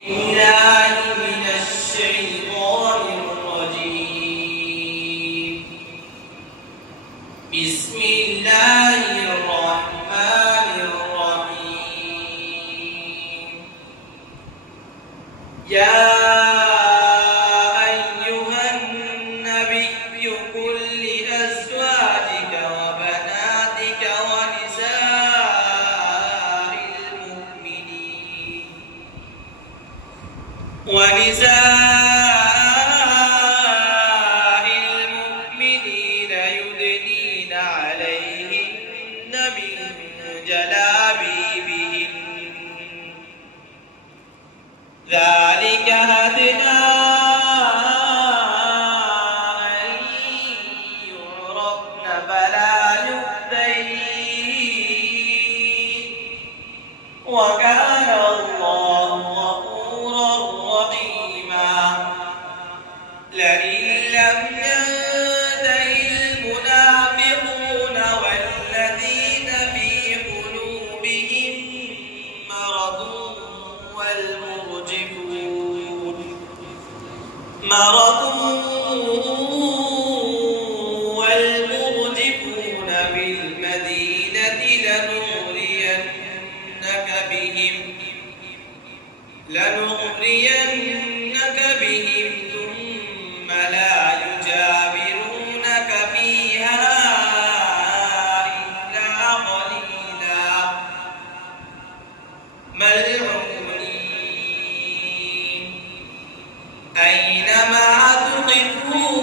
بالله من الشيطان الرجيم. بسم الله الرحمن الرحيم. يا أيها النبي قل لأزواجك وبناتك ونساء المؤمنين يدنين عليهن من جلابيبهن ذلك أدنى أن يعرفن فلا يؤذين وكان الله غفورا رحيما. لئن لم ينته المنافقون والذين في قلوبهم مرض والمرجفون بالمدينة لنغرينك بهم ثم لا يجاورونك فيها إلا قليلا ملعونين أينما تقفوا